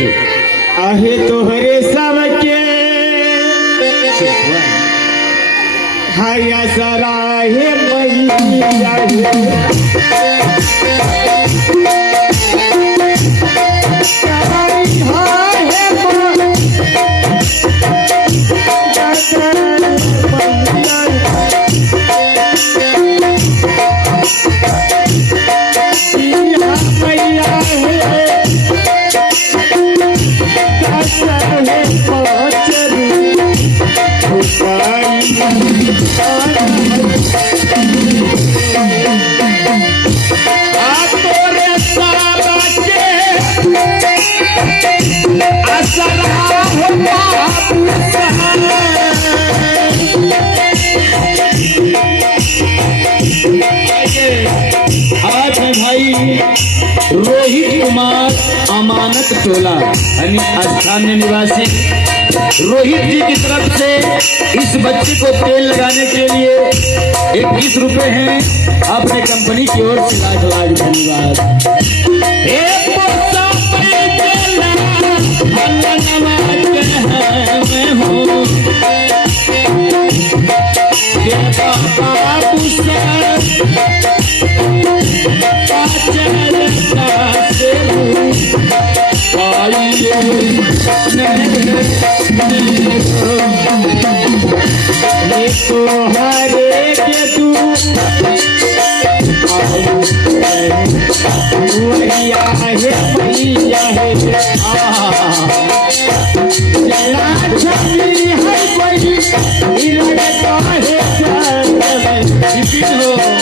आहे तोहरे सबके हाया सरा है मैया आज है भाई रोहित कुमार अमानत टोला यानी स्थानीय निवासी रोहित जी की तरफ से इस बच्चे को तेल लगाने के लिए 21 रुपए हैं अपने कंपनी की ओर से लाख लाख धन्यवाद। हरे के तू मैया है मैया है छवि है कोई लड़का है हो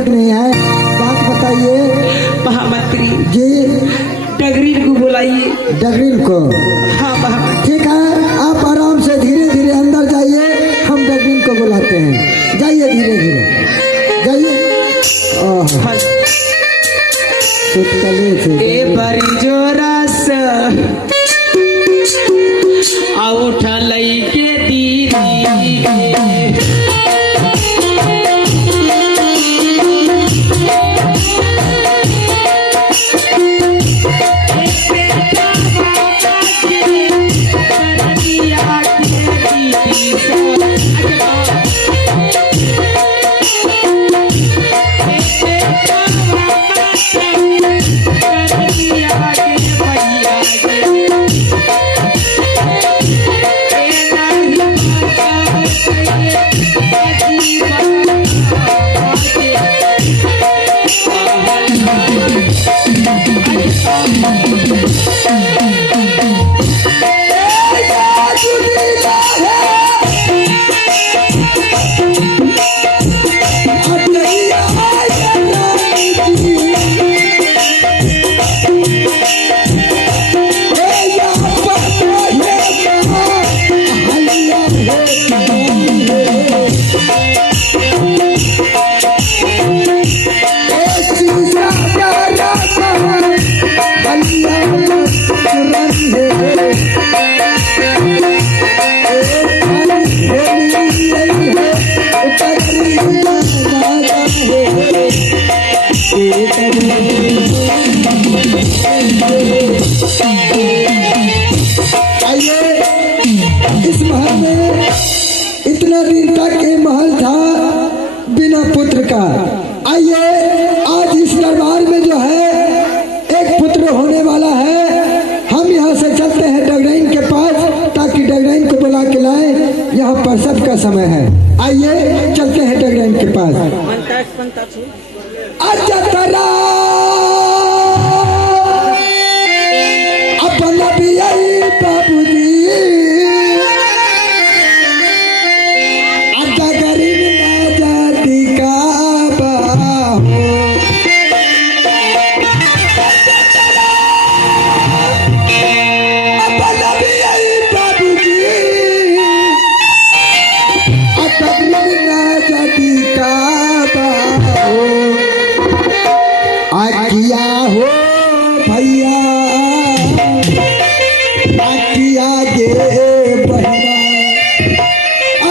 फर्क नहीं है। बात बताइए महामंत्री जी। डगरीन को बुलाइए। डगरीन को? हाँ महामंत्री। ठीक है, आप आराम से धीरे धीरे अंदर जाइए, हम डगरीन को बुलाते हैं। जाइए धीरे धीरे जाइए। हाँ। सुतले से ए बड़ी जोरा से उठा लई के दीदी इस महल में इतना दिन तक ये महल था बिना पुत्र का। आइए आज इस दरबार में जो है एक पुत्र होने वाला है। हम यहाँ से चलते हैं डगराइन के पास ताकि डगराइन को बुला के लाए। यहाँ प्रसव का समय है। आइए चलते हैं डगराइन के पास। अच्छा तरा अपना भी आई बाबू जी आकिया हो भैया आकिया गे बहना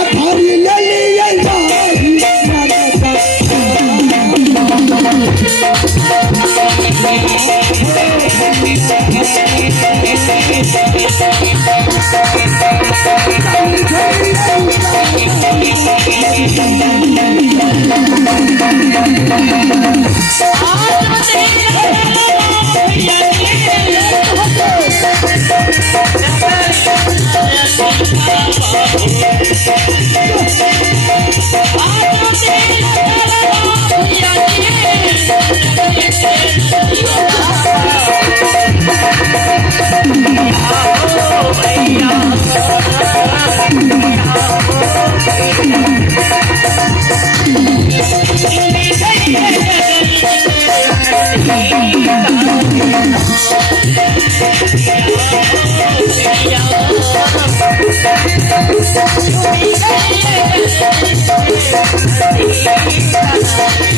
अधारी ले Yeah.